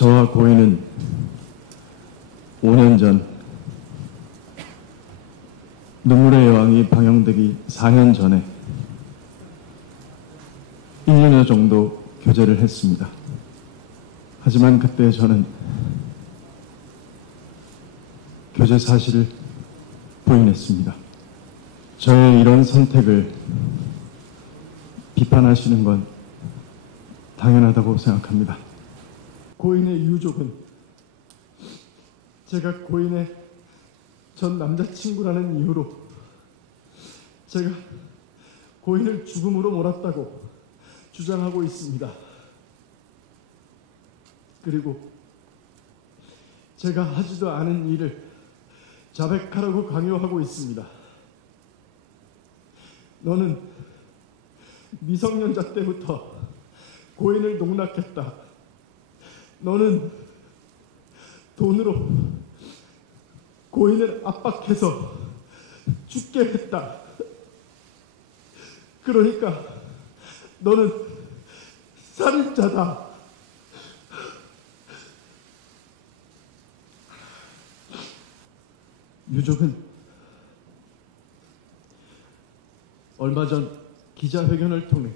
저와 고인은 5년 전 눈물의 여왕이 방영되기 4년 전에 1년여 정도 교제를 했습니다. 하지만 그때 저는 교제 사실을 부인했습니다. 저의 이런 선택을 비판하시는 건 당연하다고 생각합니다. 고인의 유족은 제가 고인의 전 남자친구라는 이유로 제가 고인을 죽음으로 몰았다고 주장하고 있습니다. 그리고 제가 하지도 않은 일을 자백하라고 강요하고 있습니다. 너는 미성년자 때부터 고인을 농락했다. 너는 돈으로 고인을 압박해서 죽게 했다. 그러니까 너는 살인자다. 유족은 얼마 전 기자회견을 통해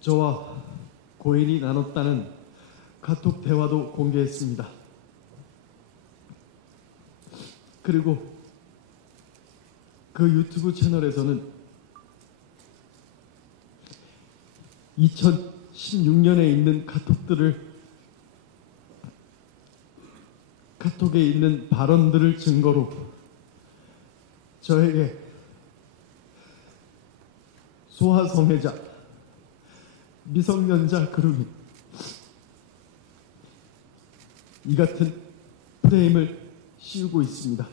저와 고인이 나눴다는 카톡 대화도 공개했습니다. 그리고 그 유튜브 채널에서는 2016년에 있는 카톡에 있는 발언들을 증거로 저에게 소아성애자, 미성년자 그루밍, 이 같은 프레임을 씌우고 있습니다.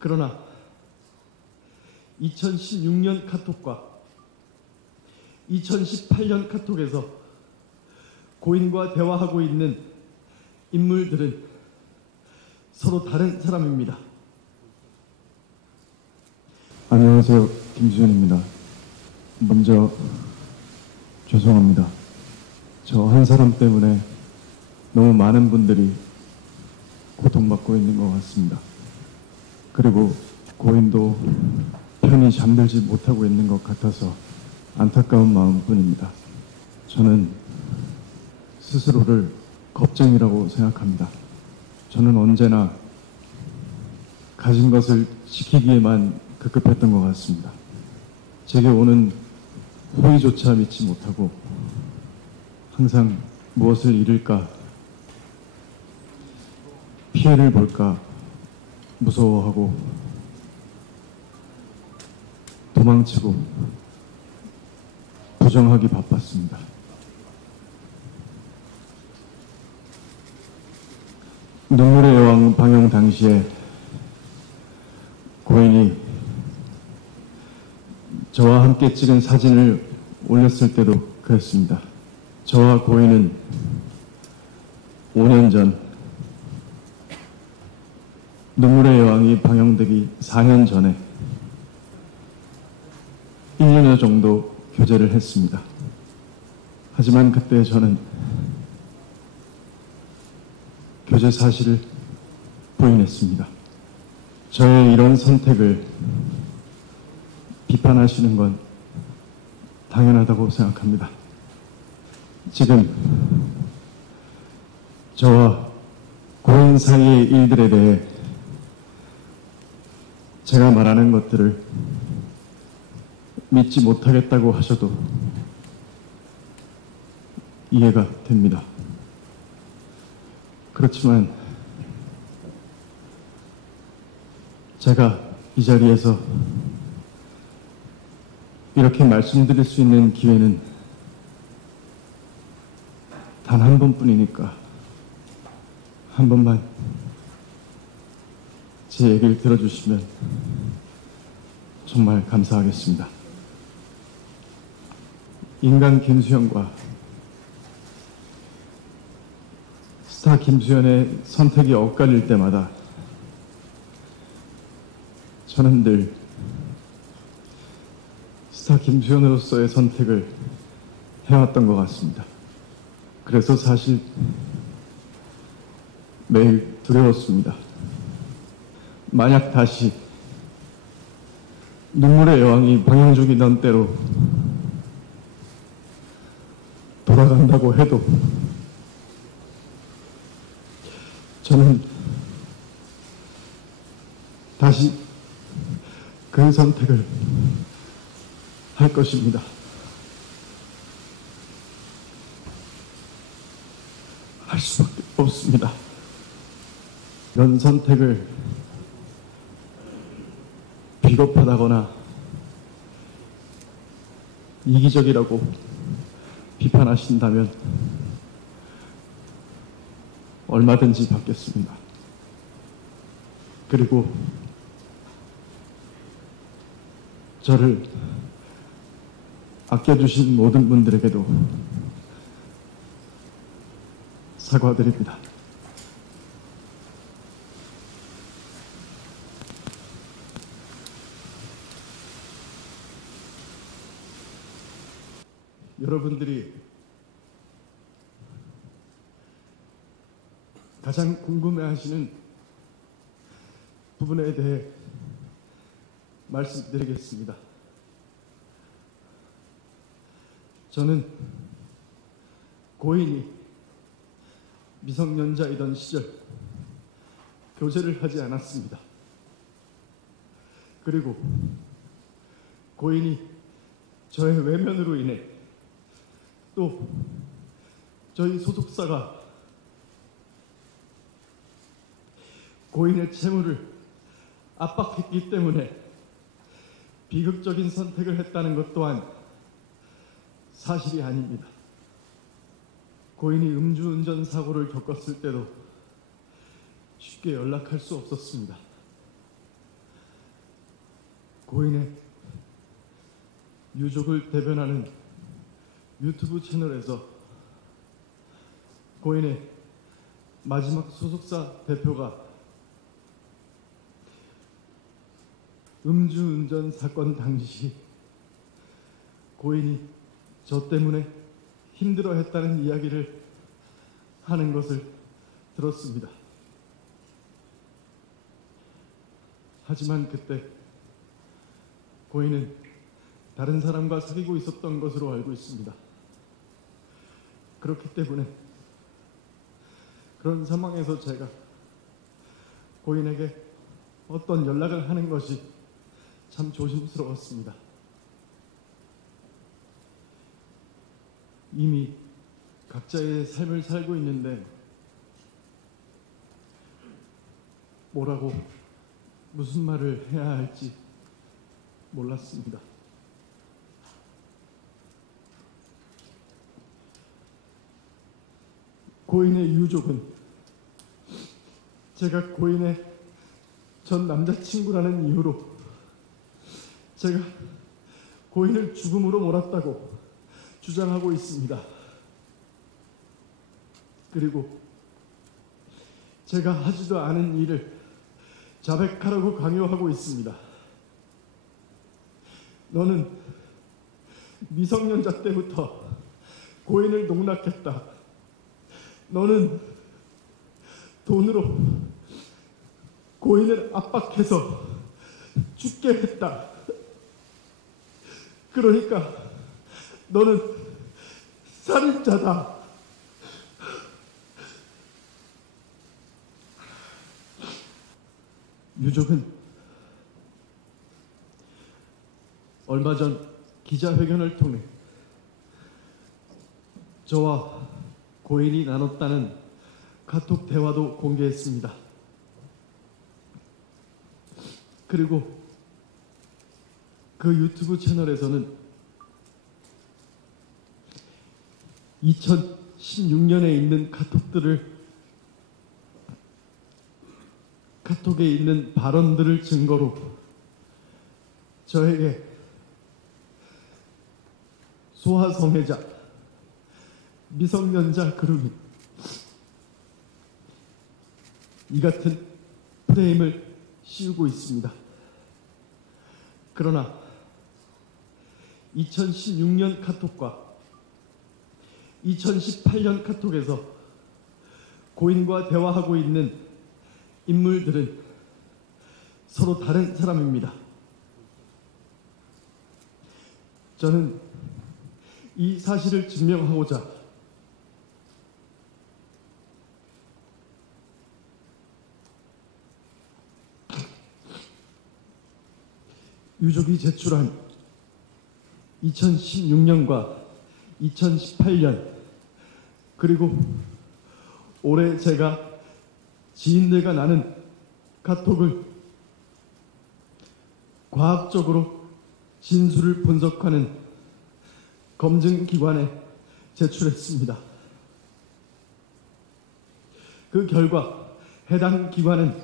그러나 2016년 카톡과 2018년 카톡에서 고인과 대화하고 있는 인물들은 서로 다른 사람입니다. 안녕하세요. 김수현입니다. 먼저 죄송합니다. 저 한 사람 때문에 너무 많은 분들이 고통받고 있는 것 같습니다. 그리고 고인도 편히 잠들지 못하고 있는 것 같아서 안타까운 마음뿐입니다. 저는 스스로를 겁쟁이라고 생각합니다. 저는 언제나 가진 것을 지키기에만 급급했던 것 같습니다. 제게 오는 호의조차 믿지 못하고 항상 무엇을 잃을까, 피해를 볼까 무서워하고 도망치고 부정하기 바빴습니다. 눈물의 여왕 방영 당시에 고인이 저와 함께 찍은 사진을 올렸을 때도 그랬습니다. 저와 고인은 5년 전 눈물의 여왕이 방영되기 4년 전에 1년여 정도 교제를 했습니다. 하지만 그때 저는 교제 사실을 부인했습니다. 저의 이런 선택을 비판하시는 건 당연하다고 생각합니다. 지금 저와 고인 사이의 일들에 대해 제가 말하는 것들을 믿지 못하겠다고 하셔도 이해가 됩니다. 그렇지만 제가 이 자리에서 이렇게 말씀드릴 수 있는 기회는 단 한 번뿐이니까 한 번만 제 얘기를 들어주시면 정말 감사하겠습니다. 인간 김수현과 스타 김수현의 선택이 엇갈릴 때마다 저는 늘 스타 김수현으로서의 선택을 해왔던 것 같습니다. 그래서 사실 매일 두려웠습니다. 만약 다시 눈물의 여왕이 방영족이던 때로 돌아간다고 해도 저는 다시 그 선택을 할 것입니다. 할 수밖에 없습니다. 이런 선택을 비겁하다거나 이기적이라고 비판하신다면 얼마든지 받겠습니다. 그리고 저를 아껴주신 모든 분들에게도 사과드립니다. 여러분들이 가장 궁금해하시는 부분에 대해 말씀드리겠습니다. 저는 고인이 미성년자이던 시절 교제를 하지 않았습니다. 그리고 고인이 저의 외면으로 인해 또 저희 소속사가 고인의 채무를 압박했기 때문에 비극적인 선택을 했다는 것 또한 사실이 아닙니다. 고인이 음주운전 사고를 겪었을 때도 쉽게 연락할 수 없었습니다. 고인의 유족을 대변하는 유튜브 채널에서 고인의 마지막 소속사 대표가 음주운전 사건 당시 고인이 저 때문에 힘들어했다는 이야기를 하는 것을 들었습니다. 하지만 그때 고인은 다른 사람과 사귀고 있었던 것으로 알고 있습니다. 그렇기 때문에 그런 상황에서 제가 고인에게 어떤 연락을 하는 것이 참 조심스러웠습니다. 이미 각자의 삶을 살고 있는데 뭐라고 무슨 말을 해야 할지 몰랐습니다. 고인의 유족은 제가 고인의 전 남자친구라는 이유로 제가 고인을 죽음으로 몰았다고 주장하고 있습니다. 그리고 제가 하지도 않은 일을 자백하라고 강요하고 있습니다. 너는 미성년자 때부터 고인을 농락했다. 너는 돈으로 고인을 압박해서 죽게 했다. 그러니까 너는 살인자다. 유족은 얼마 전 기자회견을 통해 저와 고인이 나눴다는 카톡 대화도 공개했습니다. 그리고 그 유튜브 채널에서는 2016년에 있는 카톡에 있는 발언들을 증거로 저에게 소아성애자, 미성년자 그루밍 이 같은 프레임을 씌우고 있습니다. 그러나 2016년 카톡과 2018년 카톡에서 고인과 대화하고 있는 인물들은 서로 다른 사람입니다. 저는 이 사실을 증명하고자 유족이 제출한 2016년과 2018년 그리고 올해 제가 지인들과 나눈 카톡을 과학적으로 진술을 분석하는 검증기관에 제출했습니다. 그 결과 해당 기관은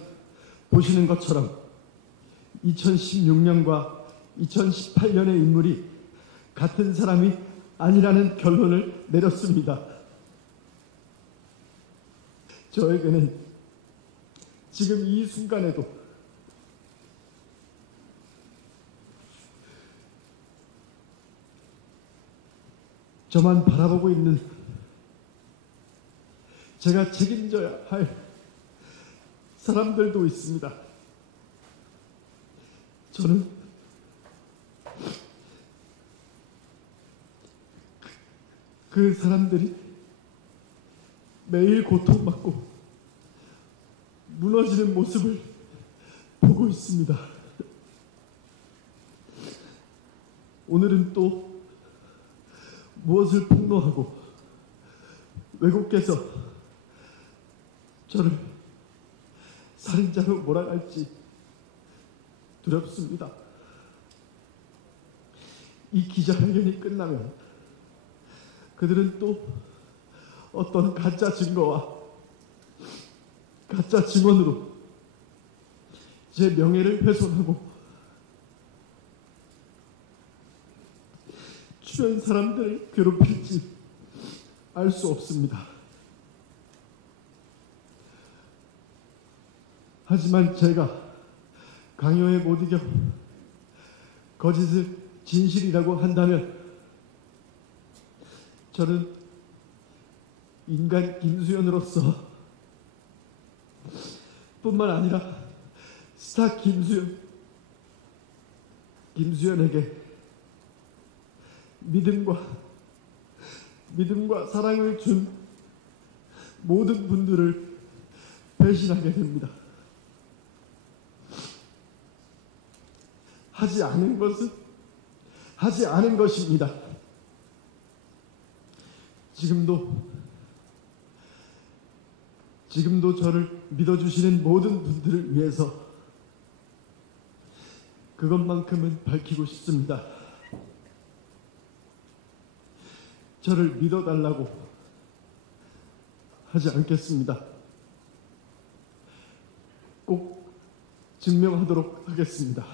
보시는 것처럼 2016년과 2018년의 인물이 같은 사람이 아니라는 결론을 내렸습니다. 저에게는 지금 이 순간에도 저만 바라보고 있는 제가 책임져야 할 사람들도 있습니다. 저는 그 사람들이 매일 고통받고 무너지는 모습을 보고 있습니다. 오늘은 또 무엇을 폭로하고 외국께서 저를 살인자로 몰아갈지 두렵습니다. 이 기자회견이 끝나면 그들은 또 어떤 가짜 증거와 가짜 증언으로 제 명예를 훼손하고 주변 사람들을 괴롭힐지 알 수 없습니다. 하지만 제가 강요에 못 이겨 거짓을 진실이라고 한다면 저는 인간 김수현으로서 뿐만 아니라 스타 김수현에게 믿음과 사랑을 준 모든 분들을 배신하게 됩니다. 하지 않은 것은 하지 않은 것입니다. 지금도 저를 믿어주시는 모든 분들을 위해서 그것만큼은 밝히고 싶습니다. 저를 믿어달라고 하지 않겠습니다. 꼭 증명하도록 하겠습니다.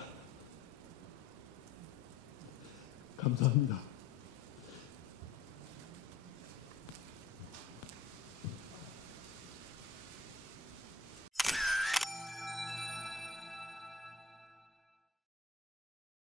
감사합니다.